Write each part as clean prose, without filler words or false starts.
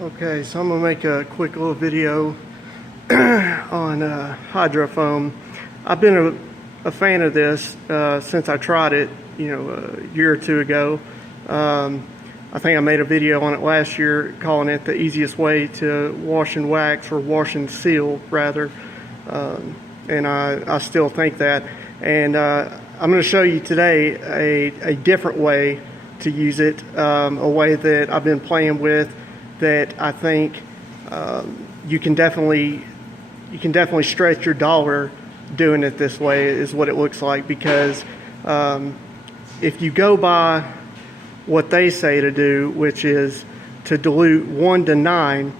Okay, so I'm gonna make a quick little video on Hydrofoam. I've been a fan of this since I tried it, a year or two ago. I think I made a video on it last year calling it the easiest way to wash and wax, or wash and seal rather. And I still think that. And I'm going to show you today a different way to use it, a way that I've been playing with that I think you can definitely stretch your dollar doing it this way, is what it looks like. Because if you go by what they say to do, which is to dilute 1 to 9,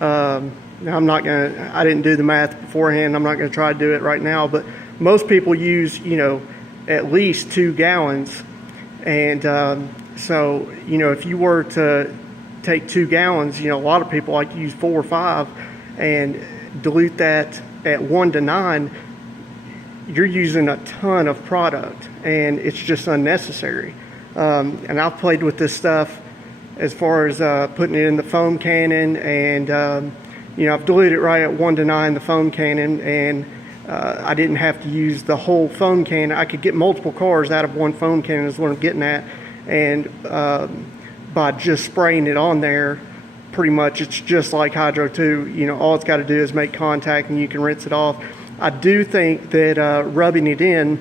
now I didn't do the math beforehand, I'm not going to try to do it right now, but most people use at least 2 gallons. And so if you were to take 2 gallons, a lot of people like to use 4 or 5 and dilute that at 1 to 9, you're using a ton of product and it's just unnecessary. And I've played with this stuff as far as putting it in the foam cannon, and I've diluted it right at 1 to 9, the foam cannon, and I didn't have to use the whole foam cannon. I could get multiple cars out of one foam cannon is what I'm getting at. And by just spraying it on there, pretty much it's just like Hydro 2. All it's got to do is make contact and you can rinse it off. I do think that rubbing it in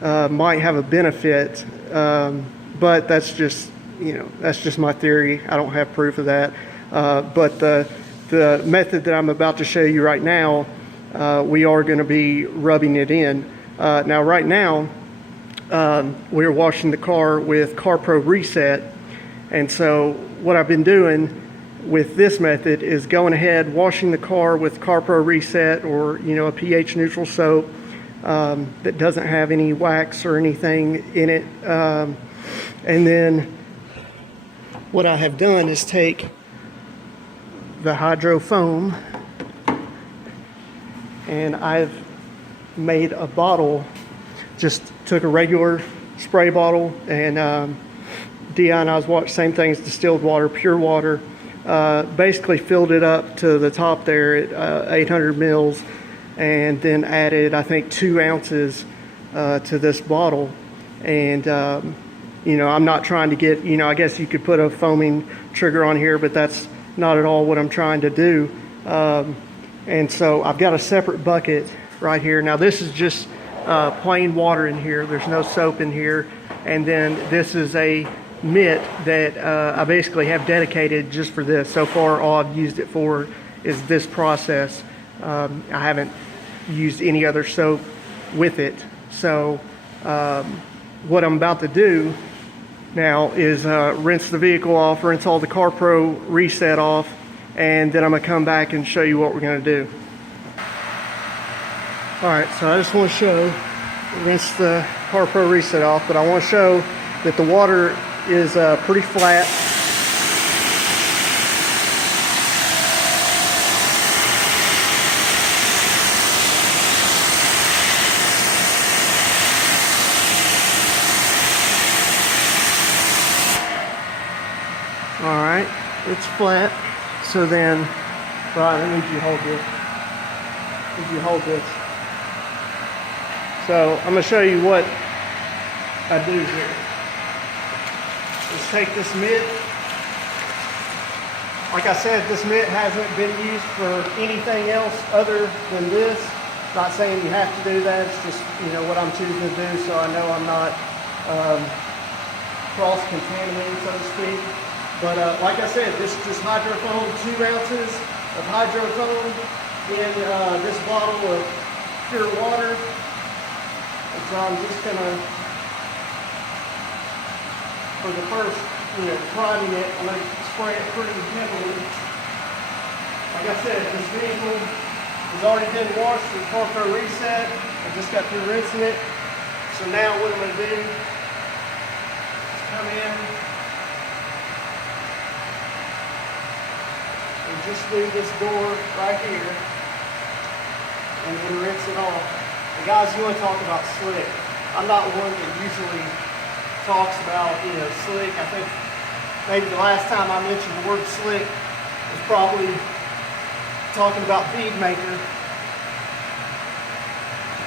might have a benefit, but that's just my theory. I don't have proof of that. But the method that I'm about to show you right now, we are going to be rubbing it in. Now right now, we're washing the car with Carpro Reset, and so what I've been doing with this method is going ahead, washing the car with Carpro Reset, or a pH neutral soap that doesn't have any wax or anything in it. And then what I have done is take the Hydrofoam, and I've made a bottle. Just took a regular spray bottle and deionized water, same thing as distilled water, pure water. Basically filled it up to the top there at 800 mils, and then added, I think, 2 ounces to this bottle. And I'm not trying to get, I guess you could put a foaming trigger on here, but that's not at all what I'm trying to do. And so I've got a separate bucket right here. Now this is just plain water in here. There's no soap in here. And then this is a mitt that I basically have dedicated just for this. So far, all I've used it for is this process. I haven't used any other soap with it. So what I'm about to do now is rinse the vehicle off, rinse all the Carpro Reset off, and then I'm going to come back and show you what we're going to do. Alright, so I just want to show, rinse the Carpro Reset off, but I want to show that the water is pretty flat. Alright, it's flat. So then, Brian, I need you to hold this. I need you to hold this. So I'm going to show you what I do here. Let's take this mitt. Like I said, this mitt hasn't been used for anything else other than this. Not saying you have to do that. It's just what I'm choosing to do, so I know I'm not cross-contaminating, so to speak. But like I said, this is just Hydrofoam, 2 ounces of Hydrofoam in this bottle of pure water. And so I'm just gonna, for the first, priming it, I'm gonna spray it pretty heavily. Like I said, this vehicle has already been washed with Carpro Reset. I just got through rinsing it. So now what I'm gonna do is come in and just do this door right here and then rinse it off. And guys, you want to talk about slick. I'm not one that usually talks about, slick. I think maybe the last time I mentioned the word slick is probably talking about bead maker,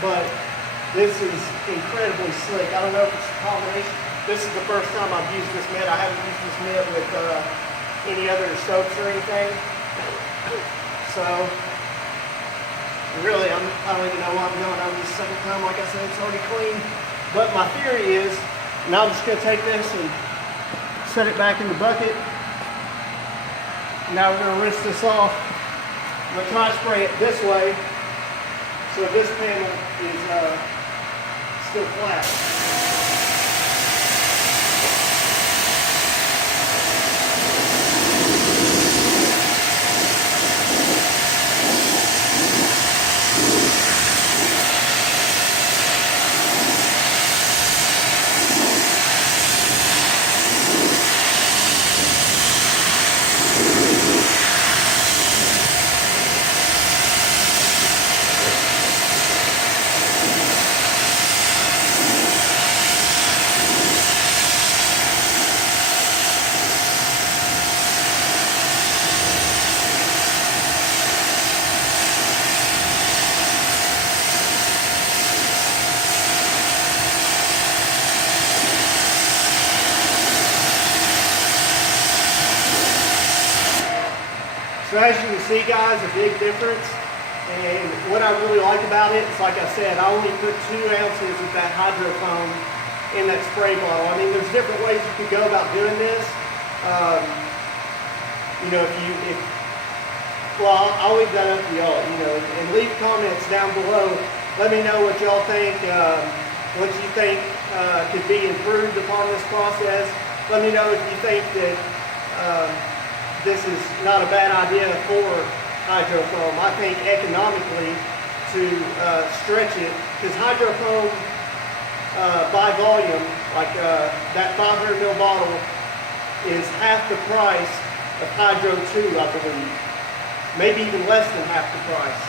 but this is incredibly slick. I don't know if it's a combination. This is the first time I've used this mitt. I haven't used this mitt with any other soaps or anything. So really, I don't even know what I'm doing on this second time. Like I said, it's already clean. But my theory is, now I'm just going to take this and set it back in the bucket. Now we're going to rinse this off. I'm going to try to spray it this way so this panel is still flat. So as you can see, guys, a big difference. And what I really like about it is, like I said, I only put 2 ounces of that Hydrofoam in that spray bottle. I mean, there's different ways you could go about doing this. You know, well, I'll leave that up to y'all, you know, and leave comments down below. Let me know what y'all think, what you think could be improved upon this process. Let me know if you think that this is not a bad idea for Hydrofoam. I think economically to stretch it, because Hydrofoam by volume, like that 500 ml bottle, is half the price of Hydro 2, I believe. Maybe even less than half the price.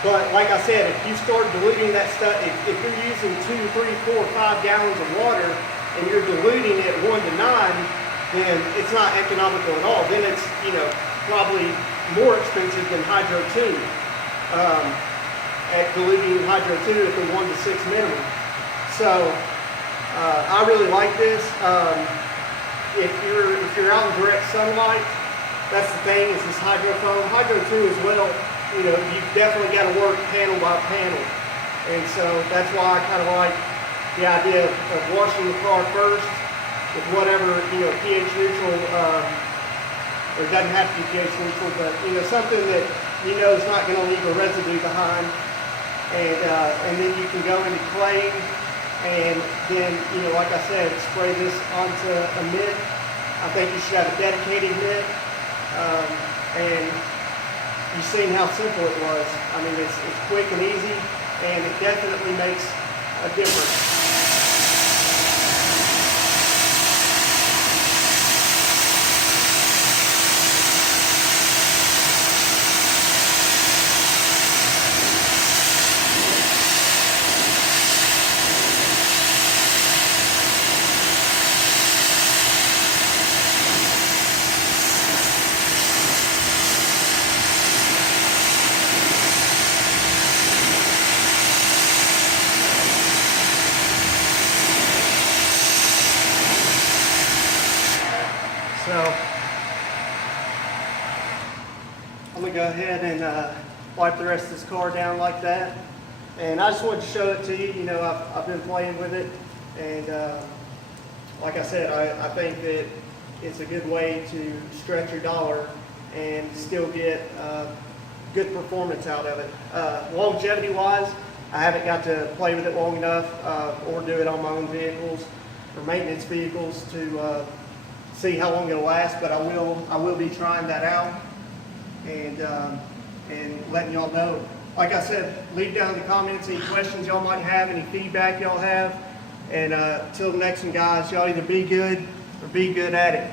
But like I said, if you start diluting that stuff, if you're using 2, 3, 4, 5 gallons of water and you're diluting it 1 to 9, then it's not economical at all. Then it's, you know, probably more expensive than Hydro 2 at diluting Hydro 2 at the 1 to 6 minimum. So I really like this. If you're out in direct sunlight, that's the thing, is this Hydrofoam. Hydro 2 as well, you know, you've definitely got to work panel by panel. And so that's why I kind of like the idea of washing the car first with whatever, you know, pH neutral, or it doesn't have to be pH neutral, but, you know, something that you know is not going to leave a residue behind. And then you can go into clay, and then, you know, like I said, spray this onto a mitt. I think you should have a dedicated mitt. And you've seen how simple it was. I mean, it's quick and easy, and it definitely makes a difference. So I'm going to go ahead and wipe the rest of this car down like that. And I just wanted to show it to you. You know, I've been playing with it. And like I said, I think that it's a good way to stretch your dollar and still get good performance out of it. Longevity wise, I haven't got to play with it long enough or do it on my own vehicles or maintenance vehicles to see how long it'll last, but I will be trying that out and letting y'all know. Like I said, leave down in the comments any questions y'all might have, any feedback y'all have, and till the next one, guys, y'all either be good or be good at it.